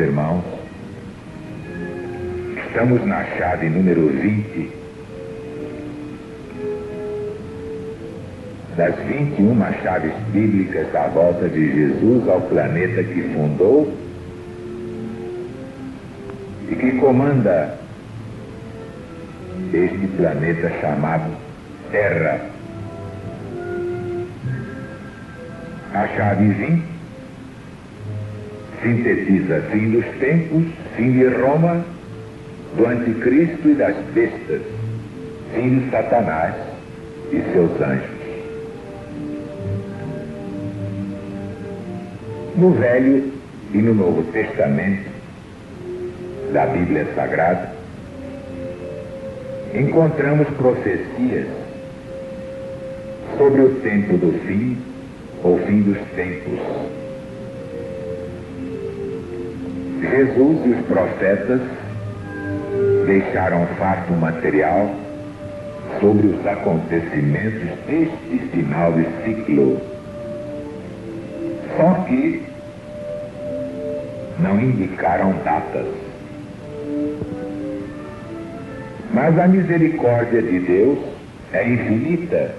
irmãos, estamos na chave número 20 das 21 chaves bíblicas da volta de Jesus ao planeta que fundou e que comanda este planeta chamado Terra. A chave 20 sintetiza fim dos tempos, fim de Roma, do anticristo e das bestas, fim de Satanás e seus anjos. No Velho e no Novo Testamento da Bíblia Sagrada, encontramos profecias sobre o tempo do fim, ou fim dos tempos. Jesus e os profetas deixaram fato material sobre os acontecimentos deste final de ciclo. Só que não indicaram datas. Mas a misericórdia de Deus é infinita,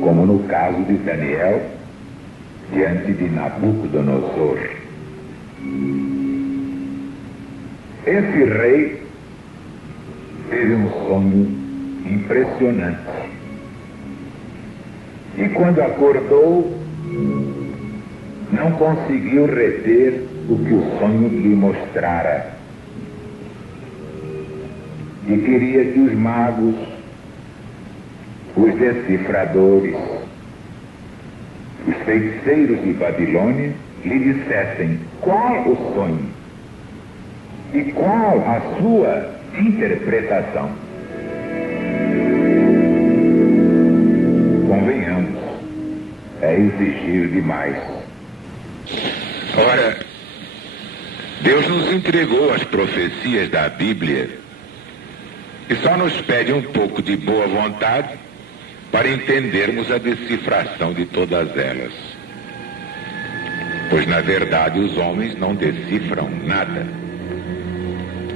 como no caso de Daniel, diante de Nabucodonosor. Esse rei teve um sonho impressionante. E quando acordou, não conseguiu reter o que o sonho lhe mostrara. E queria que os magos, os decifradores, os feiticeiros de Babilônia lhe dissessem qual o sonho e qual a sua interpretação. Convenhamos, é exigir demais. Ora, Deus nos entregou as profecias da Bíblia e só nos pede um pouco de boa vontade para entendermos a decifração de todas elas. Pois, na verdade, os homens não decifram nada.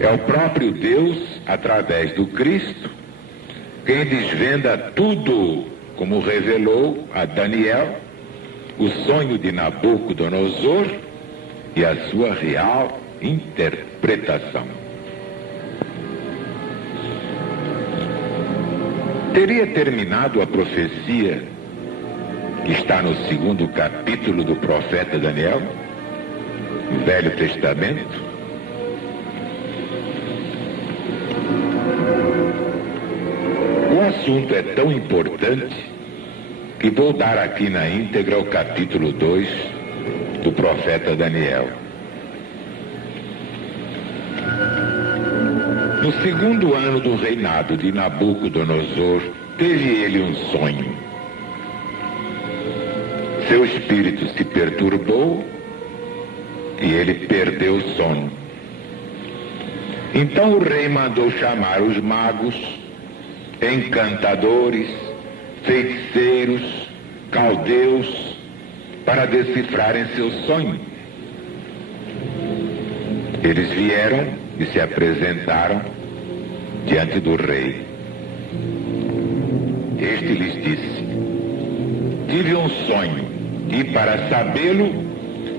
É o próprio Deus, através do Cristo, quem desvenda tudo, como revelou a Daniel, o sonho de Nabucodonosor e a sua real interpretação. Teria terminado a profecia que está no 2º capítulo do profeta Daniel, no Velho Testamento? O assunto é tão importante que vou dar aqui na íntegra o capítulo 2 do profeta Daniel. No 2º ano do reinado de Nabucodonosor, teve ele um sonho. Seu espírito se perturbou e ele perdeu o sono. Então o rei mandou chamar os magos, encantadores, feiticeiros, caldeus, para decifrarem seu sonho. Eles vieram e se apresentaram diante do rei. Este lhes disse: tive um sonho e, para sabê-lo,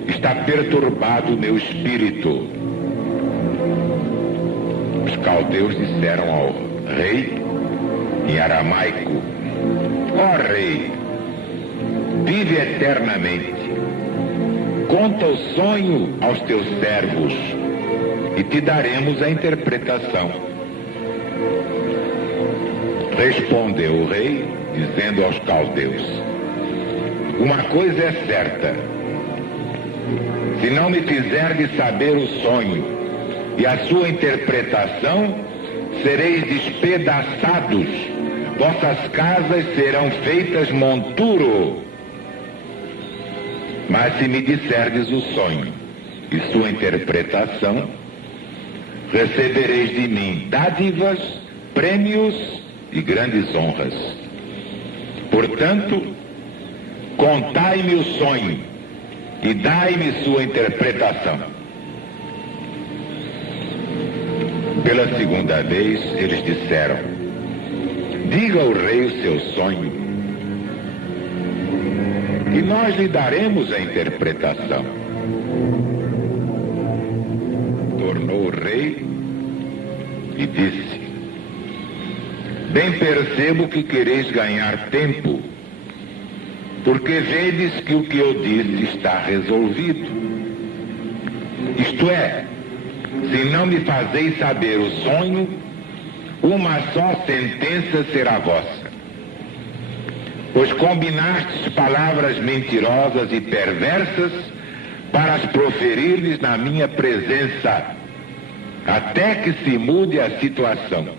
está perturbado o meu espírito. Os caldeus disseram ao rei, em aramaico: ó rei, vive eternamente, conta o sonho aos teus servos e te daremos a interpretação. Respondeu o rei, dizendo aos caldeus: uma coisa é certa, se não me fizerdes saber o sonho e a sua interpretação, sereis despedaçados, vossas casas serão feitas monturo. Mas se me disserdes o sonho e sua interpretação, recebereis de mim dádivas, prêmios e grandes honras. Portanto, contai-me o sonho e dai-me sua interpretação. Pela segunda vez, eles disseram: diga ao rei o seu sonho, e nós lhe daremos a interpretação. Tornou o rei e disse: bem percebo que quereis ganhar tempo, porque vedes que o que eu disse está resolvido. Isto é, se não me fazeis saber o sonho, uma só sentença será vossa. Pois combinastes palavras mentirosas e perversas para as proferir-lhes na minha presença, até que se mude a situação.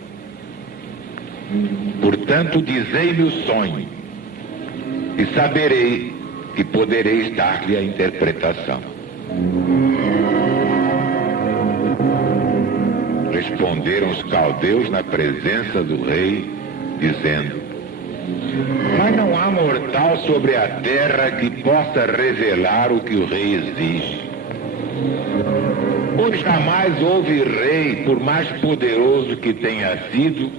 Portanto, dizei-me o sonho, e saberei que podereis dar-lhe a interpretação. Responderam os caldeus na presença do rei, dizendo: mas não há mortal sobre a terra que possa revelar o que o rei exige. Pois jamais houve rei, por mais poderoso que tenha sido,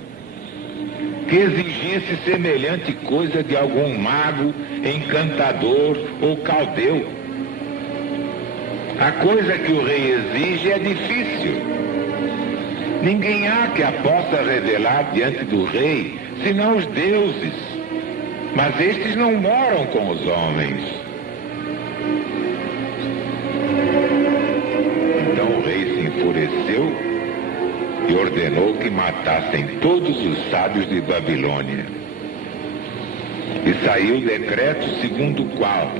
que exigisse semelhante coisa de algum mago, encantador ou caldeu. A coisa que o rei exige é difícil. Ninguém há que a possa revelar diante do rei, senão os deuses. Mas estes não moram com os homens. Então o rei se enfureceu e ordenou que matassem todos os sábios de Babilônia. E saiu o decreto segundo o qual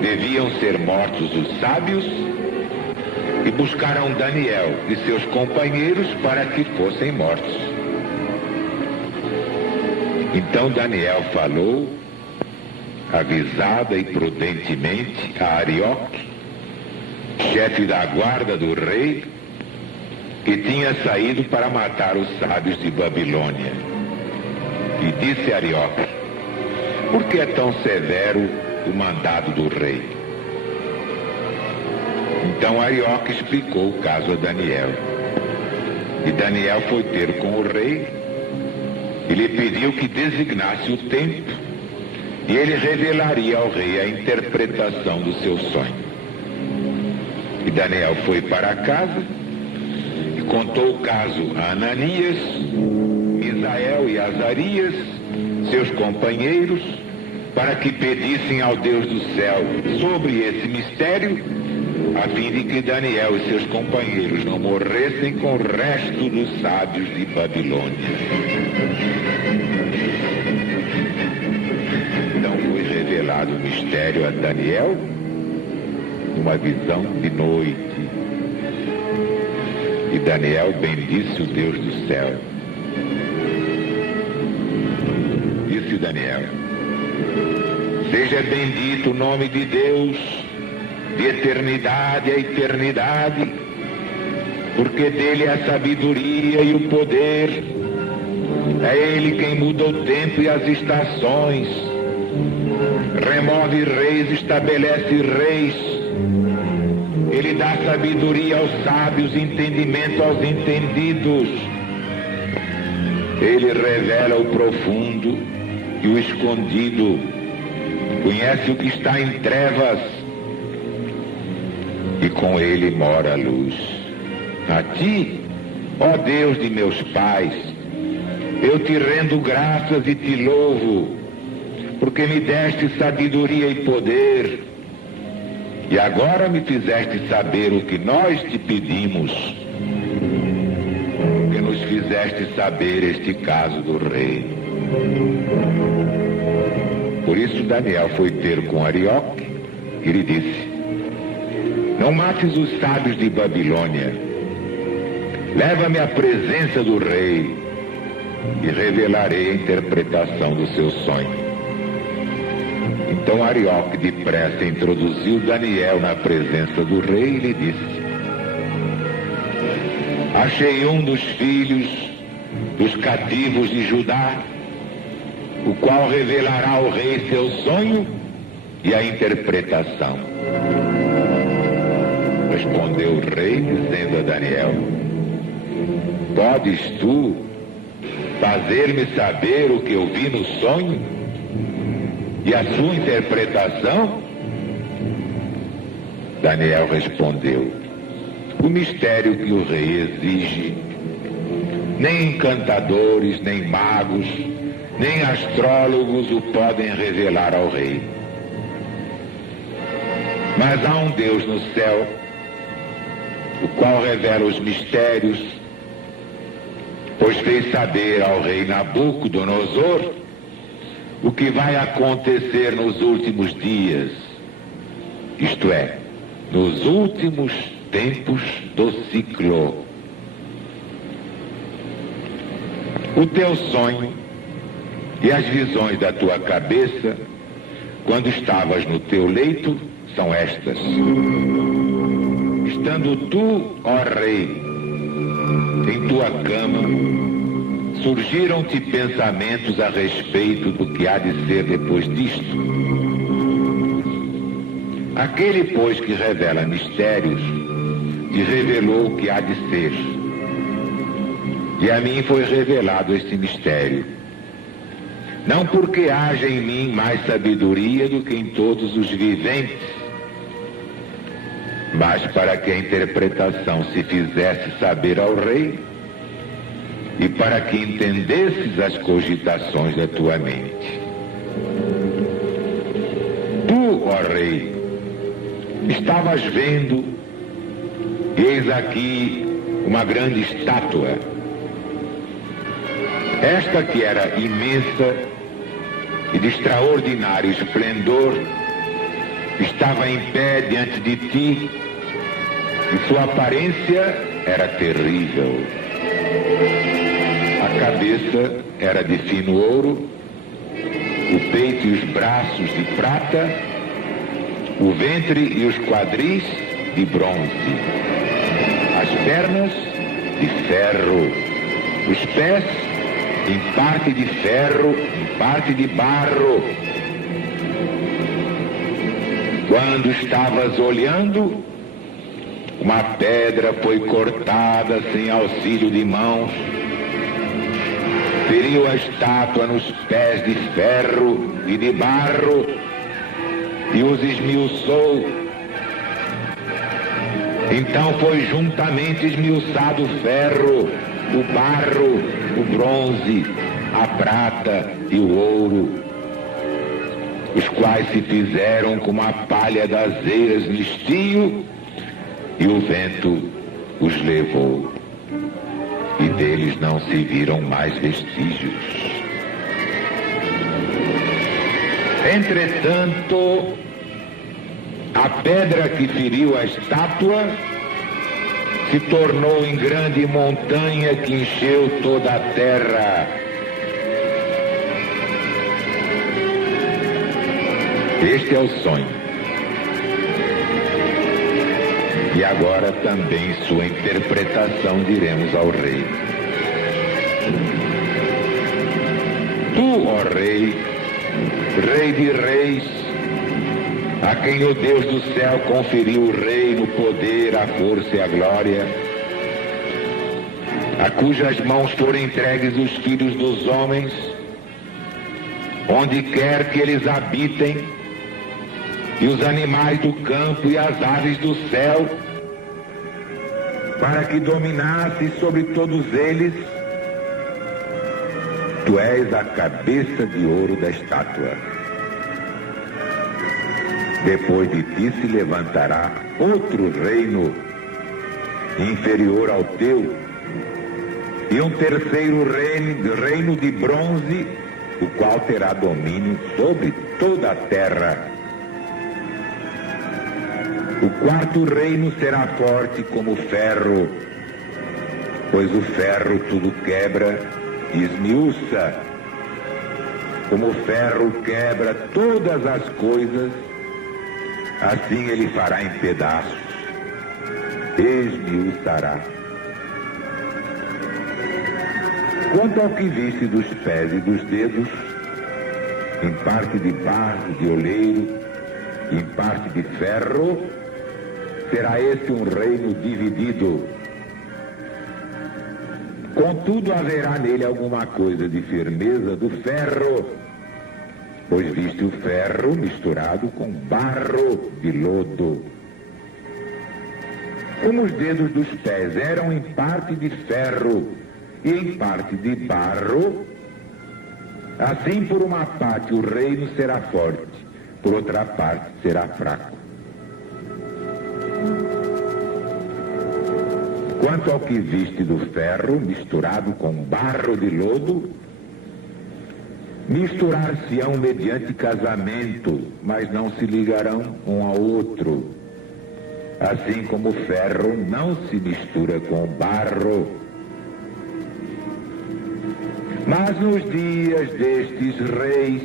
deviam ser mortos os sábios, e buscaram Daniel e seus companheiros para que fossem mortos. Então Daniel falou, avisada e prudentemente, a Arioque, chefe da guarda do rei, que tinha saído para matar os sábios de Babilônia. E disse a Arioque: por que é tão severo o mandado do rei? Então Arioque explicou o caso a Daniel. E Daniel foi ter com o rei e lhe pediu que designasse o tempo, e ele revelaria ao rei a interpretação do seu sonho. E Daniel foi para casa e contou o caso a Ananias, Misael e Azarias, seus companheiros, para que pedissem ao Deus do céu sobre esse mistério, a fim de que Daniel e seus companheiros não morressem com o resto dos sábios de Babilônia. Então foi revelado o mistério a Daniel numa visão de noite. E Daniel bendisse o Deus do céu. Disse Daniel: seja bendito o nome de Deus, de eternidade a eternidade, porque dele é a sabedoria e o poder. É ele quem muda o tempo e as estações, remove reis, estabelece reis. Ele dá sabedoria aos sábios, entendimento aos entendidos. Ele revela o profundo e o escondido, conhece o que está em trevas, e com ele mora a luz. A ti, ó Deus de meus pais, eu te rendo graças e te louvo, porque me deste sabedoria e poder, e agora me fizeste saber o que nós te pedimos, porque nos fizeste saber este caso do rei. Por isso Daniel foi ter com Arioque e lhe disse: não mates os sábios de Babilônia, leva-me à presença do rei e revelarei a interpretação do seu sonho. Então Arioque depressa introduziu Daniel na presença do rei e lhe disse: achei um dos filhos dos cativos de Judá, o qual revelará ao rei seu sonho e a interpretação. Respondeu o rei, dizendo a Daniel: Podes tu fazer-me saber o que eu vi no sonho e a sua interpretação? Daniel respondeu: o mistério que o rei exige, nem encantadores, nem magos, nem astrólogos o podem revelar ao rei. Mas há um Deus no céu, o qual revela os mistérios, pois fez saber ao rei Nabucodonosor o que vai acontecer nos últimos dias, isto é, nos últimos tempos do ciclo. O teu sonho e as visões da tua cabeça, quando estavas no teu leito, são estas. Estando tu, ó rei, em tua cama, surgiram-te pensamentos a respeito do que há de ser depois disto. Aquele, pois, que revela mistérios, te revelou o que há de ser. E a mim foi revelado este mistério. Não porque haja em mim mais sabedoria do que em todos os viventes, mas para que a interpretação se fizesse saber ao rei e para que entendesses as cogitações da tua mente. Tu, ó rei, estavas vendo, eis aqui uma grande estátua. Esta que era imensa e de extraordinário esplendor, estava em pé diante de ti, e sua aparência era terrível. A cabeça era de fino ouro, o peito e os braços de prata, o ventre e os quadris de bronze, as pernas de ferro, os pés em parte de ferro, em parte de barro. Quando estavas olhando, uma pedra foi cortada sem auxílio de mãos, feriu a estátua nos pés de ferro e de barro e os esmiuçou. Então foi juntamente esmiuçado o ferro, o barro, o bronze, a prata e o ouro, os quais se fizeram como a palha das eiras no estio, e o vento os levou, e deles não se viram mais vestígios. Entretanto, a pedra que feriu a estátua se tornou em grande montanha que encheu toda a terra. Este é o sonho. E agora também sua interpretação diremos ao rei. Tu, ó rei, rei de reis, a quem o Deus do céu conferiu o reino, o poder, a força e a glória, a cujas mãos foram entregues os filhos dos homens, onde quer que eles habitem, e os animais do campo e as aves do céu, para que dominasse sobre todos eles. Tu és a cabeça de ouro da estátua. Depois de ti se levantará outro reino inferior ao teu, e um terceiro reino de bronze, o qual terá domínio sobre toda a terra. O quarto reino será forte como o ferro, pois o ferro tudo quebra e esmiuça. Como o ferro quebra todas as coisas, assim ele fará em pedaços, esmiuçará. Quanto ao que viste dos pés e dos dedos, em parte de barro, de oleiro, em parte de ferro, será esse um reino dividido. Contudo, haverá nele alguma coisa de firmeza do ferro, pois viste o ferro misturado com barro de lodo. Como os dedos dos pés eram em parte de ferro e em parte de barro, assim por uma parte o reino será forte, por outra parte será fraco. Quanto ao que viste do ferro misturado com barro de lodo, misturar-se-ão mediante casamento, mas não se ligarão um ao outro. Assim como o ferro não se mistura com o barro. Mas nos dias destes reis,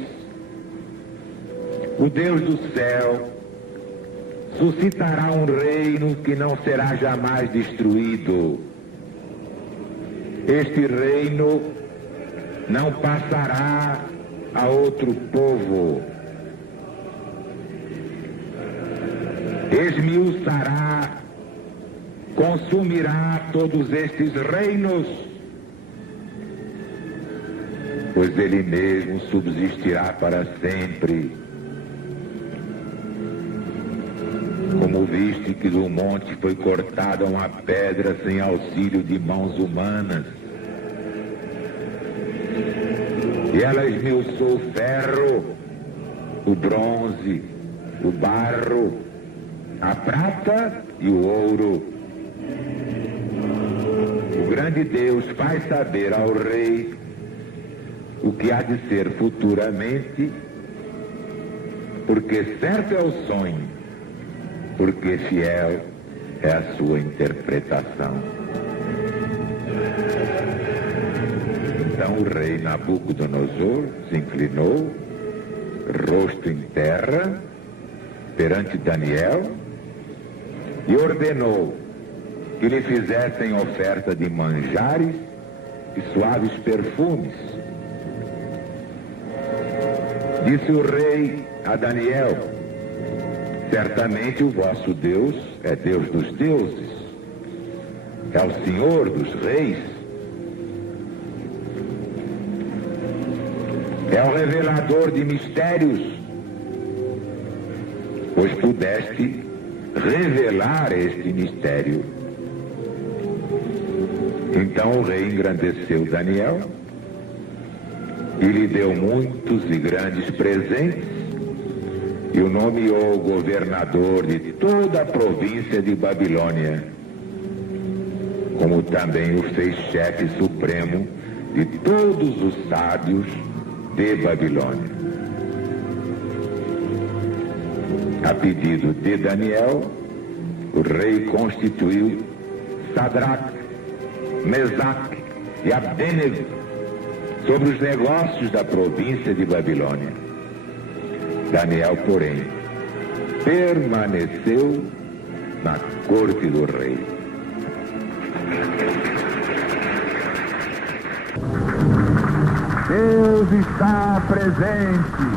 o Deus do céu suscitará um reino que não será jamais destruído. Este reino não passará a outro povo. Esmiuçará, consumirá todos estes reinos, pois ele mesmo subsistirá para sempre. Como viste que do monte foi cortada uma pedra sem auxílio de mãos humanas, e ela esmiuçou o ferro, o bronze, o barro, a prata e o ouro. O grande Deus faz saber ao rei o que há de ser futuramente, porque certo é o sonho, porque fiel é a sua interpretação. Então o rei Nabucodonosor se inclinou, rosto em terra, perante Daniel, e ordenou que lhe fizessem oferta de manjares e suaves perfumes. Disse o rei a Daniel: certamente o vosso Deus é Deus dos deuses, é o Senhor dos reis, é o revelador de mistérios, pois pudeste revelar este mistério. Então o rei engrandeceu Daniel e lhe deu muitos e grandes presentes, e o nomeou governador de toda a província de Babilônia, como também o fez chefe supremo de todos os sábios de Babilônia. A pedido de Daniel, o rei constituiu Sadraque, Mesaque e Abdenego sobre os negócios da província de Babilônia. Daniel, porém, permaneceu na corte do rei. Deus está presente.